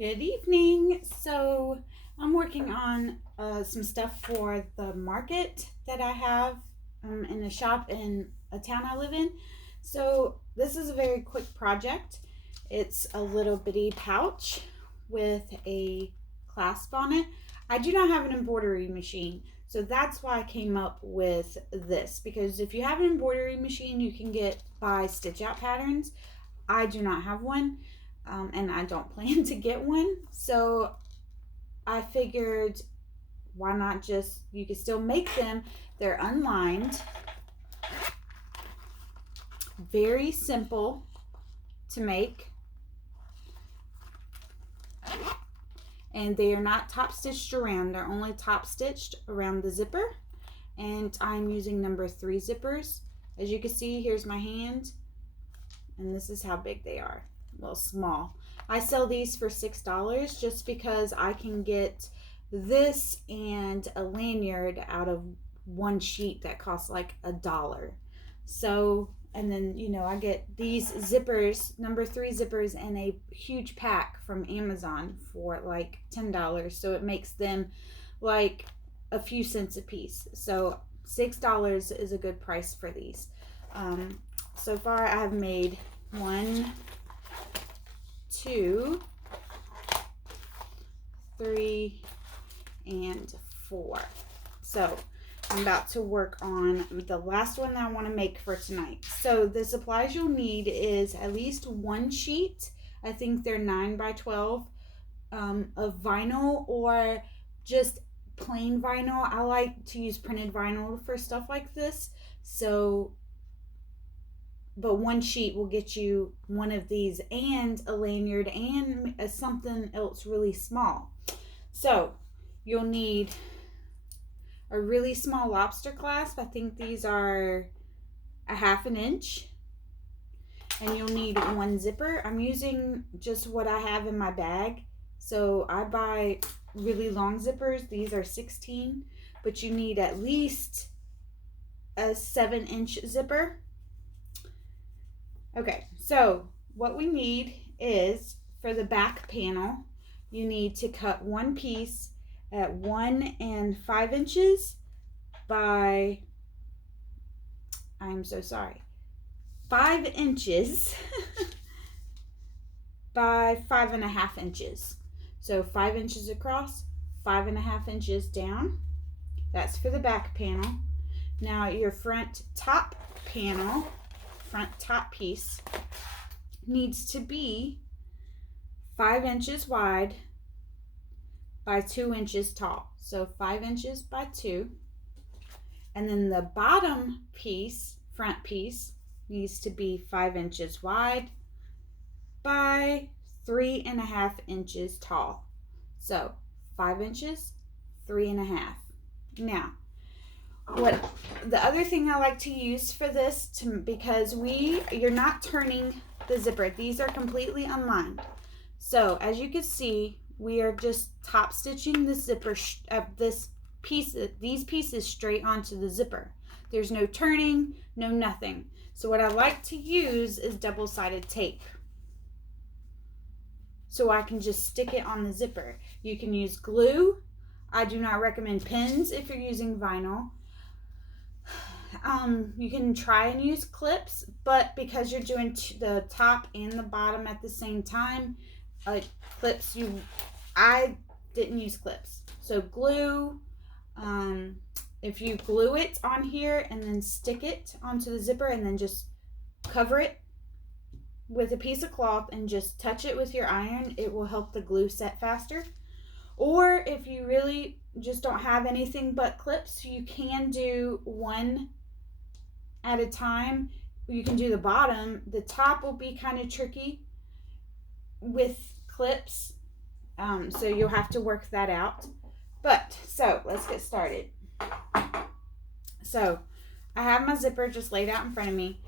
Good evening. So I'm working on some stuff for the market that I have in a shop in a town I live in. So this is a very quick project. It's a little bitty pouch with a clasp on it. I do not have an embroidery machine, so that's why I came up with this, because if you have an embroidery machine, you can buy stitch out patterns. I do not have one. And I don't plan to get one, so I figured why not you can still make them. They're unlined, very simple to make, and they are not top stitched around. They're only top stitched around the zipper, and I'm using number 3 zippers. As you can see, here's my hand, and this is how big they are. Well, small. I sell these for $6 just because I can get this and a lanyard out of one sheet that costs like $1. So, and then I get these zippers, number 3 zippers, in a huge pack from Amazon for like $10. So it makes them like a few cents a piece. So $6 is a good price for these. So far I have made 1, 2, 3, and 4. So I'm about to work on the last one that I want to make for tonight. So the supplies you'll need is at least 1 sheet. I think they're 9 by 12 of vinyl, or just plain vinyl. I like to use printed vinyl for stuff like this. So but 1 sheet will get you one of these and a lanyard and something else really small. So you'll need a really small lobster clasp. I think these are a 1/2 inch. And you'll need 1 zipper. I'm using just what I have in my bag. So I buy really long zippers. These are 16, but you need at least a 7-inch zipper. Okay, so what we need is, for the back panel, you need to cut 1 piece at 1 5 inches by, I'm so sorry, 5 inches by 5.5 inches. So 5 inches across, 5.5 inches down. That's for the back panel. Now your front top panel, front top piece, needs to be 5 inches wide by 2 inches tall. So 5 inches by 2. And then the bottom piece, front piece, needs to be 5 inches wide by 3.5 inches tall. So 5 inches, 3.5. Now, what the other thing I like to use for this, because you're not turning the zipper. These are completely unlined. So as you can see, we are just top stitching the zipper these pieces straight onto the zipper. There's no turning, no nothing. So what I like to use is double-sided tape, so I can just stick it on the zipper. You can use glue. I do not recommend pins if you're using vinyl. You can try and use clips, but because you're doing the top and the bottom at the same time, clips, I didn't use clips. So glue, if you glue it on here and then stick it onto the zipper and then just cover it with a piece of cloth and just touch it with your iron, it will help the glue set faster. Or if you really just don't have anything but clips, you can do 1 at a time. You can do the bottom. The top will be kind of tricky with clips, so you'll have to work that out. But so let's get started. So I have my zipper just laid out in front of me,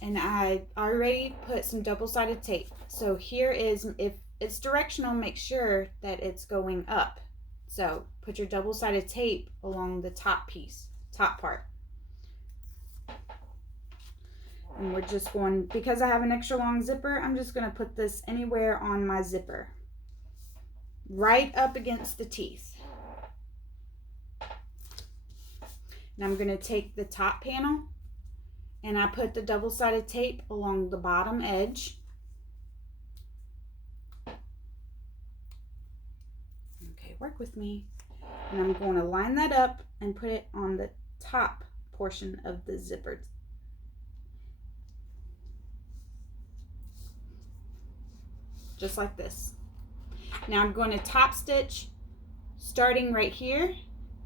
and I already put some double-sided tape. So here is, if it's directional, make sure that it's going up. So put your double-sided tape along the top part. And we're just going, because I have an extra long zipper, I'm just going to put this anywhere on my zipper. right up against the teeth. And I'm going to take the top panel and I put the double-sided tape along the bottom edge. Okay, work with me. And I'm going to line that up and put it on the top portion of the zipper. Just like this. Now I'm going to top stitch starting right here,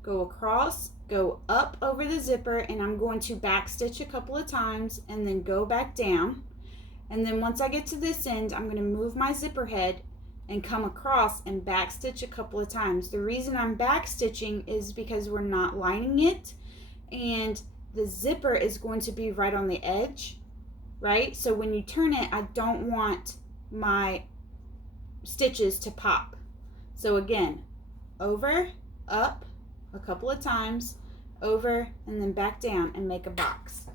go across, go up over the zipper, and I'm going to back stitch a couple of times and then go back down. And then once I get to this end, I'm going to move my zipper head and come across and back stitch a couple of times. The reason I'm back stitching is because we're not lining it and the zipper is going to be right on the edge, right? So when you turn it, I don't want my stitches to pop. So again, over, up a couple of times, over, and then back down and make a box.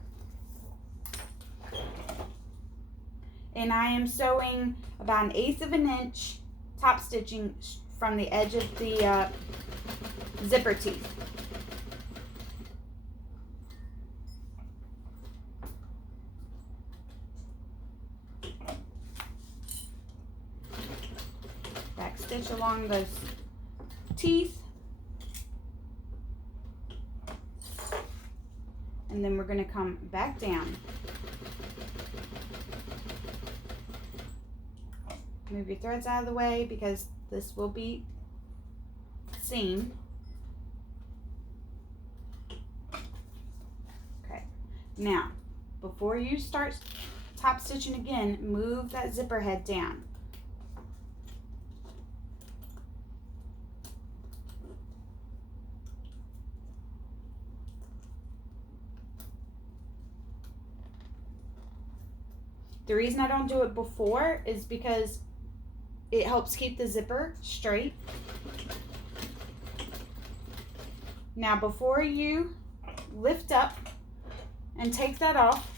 And I am sewing about 1/8 of an inch top stitching from the edge of the zipper teeth. Back stitch along those teeth. And then we're going to come back down. Move your threads out of the way because this will be seam. Okay, now before you start top stitching again, move that zipper head down. The reason I don't do it before is because it helps keep the zipper straight. Now before you lift up and take that off,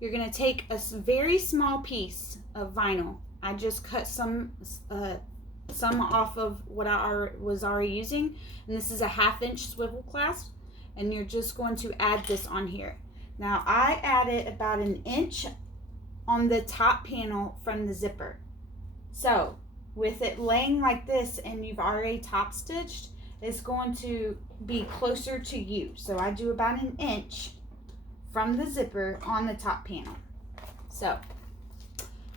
you're going to take a very small piece of vinyl. I just cut some off of what I was already using, and this is a 1/2 inch swivel clasp, and you're just going to add this on here. Now I added about 1 inch on the top panel from the zipper. So with it laying like this and you've already top stitched, it's going to be closer to you. So I do about 1 inch from the zipper on the top panel. So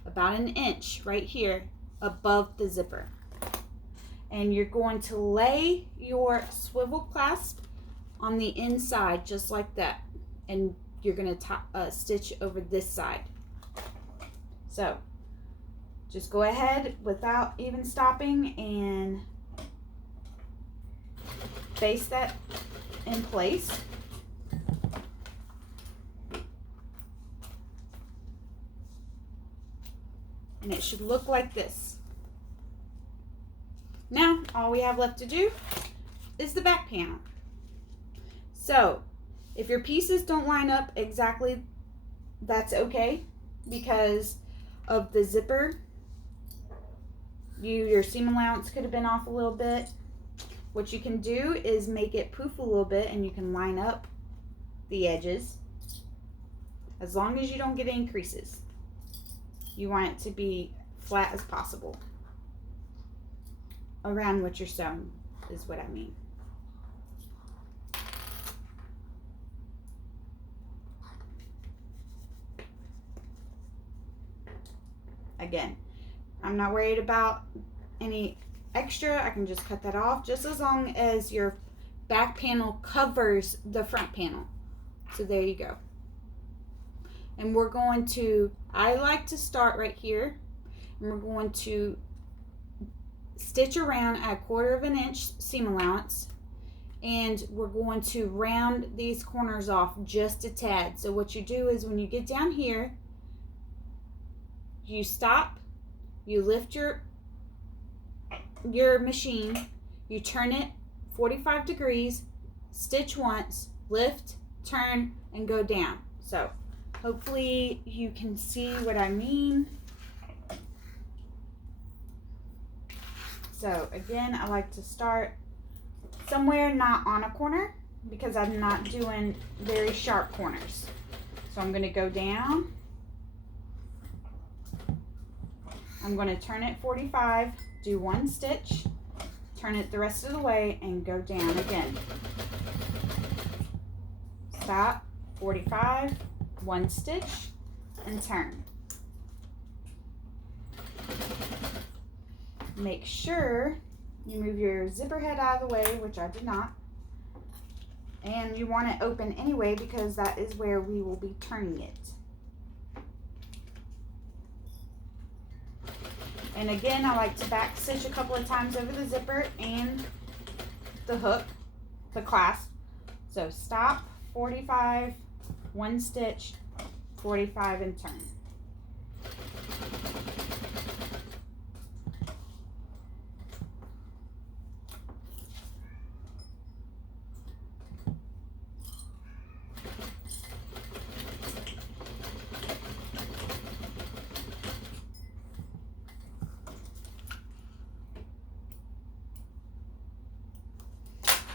about 1 inch right here above the zipper. And you're going to lay your swivel clasp on the inside just like that. And you're going to stitch over this side. So just go ahead without even stopping and base that in place. And it should look like this. Now all we have left to do is the back panel. So if your pieces don't line up exactly, that's okay, because of the zipper, your seam allowance could have been off a little bit. What you can do is make it poof a little bit and you can line up the edges as long as you don't get any creases. You want it to be flat as possible around what you're sewing is what I mean. Again, I'm not worried about any extra. I can just cut that off just as long as your back panel covers the front panel. So there you go. And we're going to, I like to start right here, and we're going to stitch around at 1/4 of an inch seam allowance, and we're going to round these corners off just a tad. So what you do is when you get down here, you stop, you lift your machine, you turn it 45 degrees, stitch once, lift, turn, and go down. So hopefully you can see what I mean. So again, I like to start somewhere not on a corner because I'm not doing very sharp corners. So I'm going to go down. I'm going to turn it 45, do 1 stitch, turn it the rest of the way, and go down again. Stop, 45, 1 stitch, and turn. Make sure you move your zipper head out of the way, which I did not. And you want it open anyway because that is where we will be turning it. And again, I like to back stitch a couple of times over the zipper and the hook, the clasp. So stop, 45, 1 stitch, 45, and turn.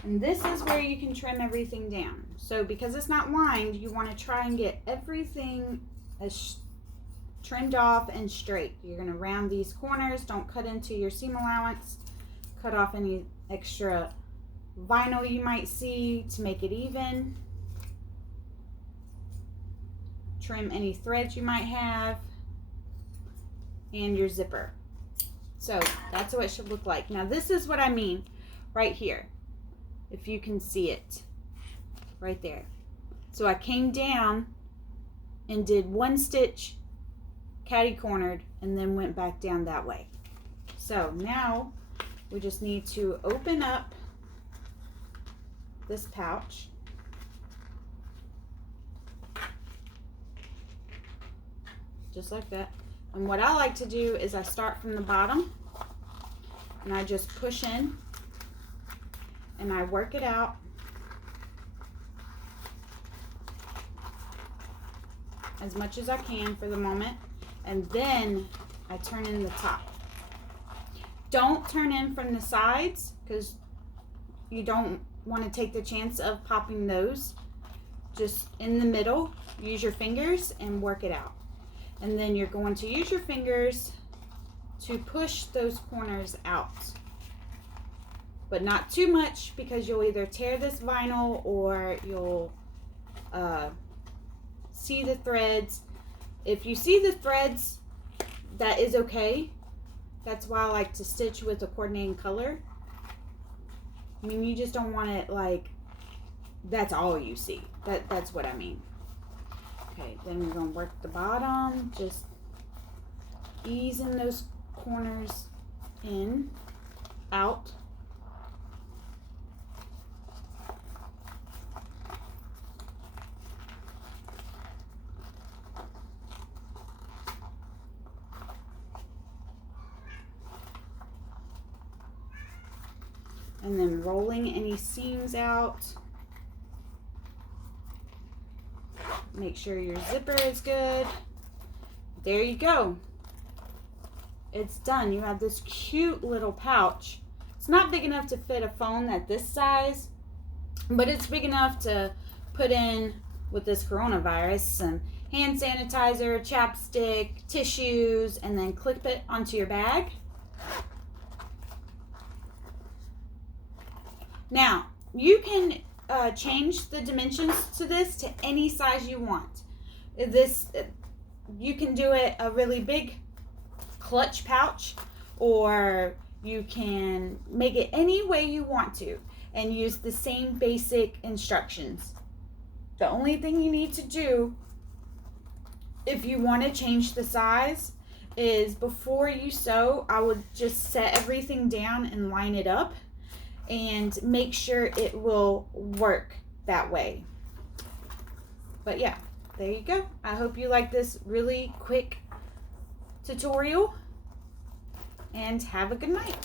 And this is where you can trim everything down. So because it's not lined, you want to try and get everything as trimmed off and straight. You're going to round these corners. Don't cut into your seam allowance. Cut off any extra vinyl you might see to make it even. Trim any threads you might have. And your zipper. So that's what it should look like. Now this is what I mean right here. If you can see it right there. So I came down and did 1 stitch, catty cornered, and then went back down that way. So now we just need to open up this pouch. Just like that. And what I like to do is I start from the bottom and I just push in and I work it out as much as I can for the moment, and then I turn in the top. Don't turn in from the sides because you don't want to take the chance of popping those. Just in the middle, use your fingers and work it out. And then you're going to use your fingers to push those corners out. But not too much because you'll either tear this vinyl or you'll see the threads. If you see the threads, that is okay. That's why I like to stitch with a coordinating color. I mean, you just don't want it like that's all you see. That's what I mean. Okay, then we're going to work the bottom, just easing those corners in, out. And then rolling any seams out. Make sure your zipper is good. There you go. It's done. You have this cute little pouch. It's not big enough to fit a phone at this size, but it's big enough to put in, with this coronavirus, some hand sanitizer, chapstick, tissues, and then clip it onto your bag. Now, you can change the dimensions to this to any size you want. This, you can do it a really big clutch pouch, or you can make it any way you want to and use the same basic instructions. The only thing you need to do if you want to change the size is before you sew, I would just set everything down and line it up and make sure it will work that way. But yeah, there you go. I hope you like this really quick tutorial, and have a good night.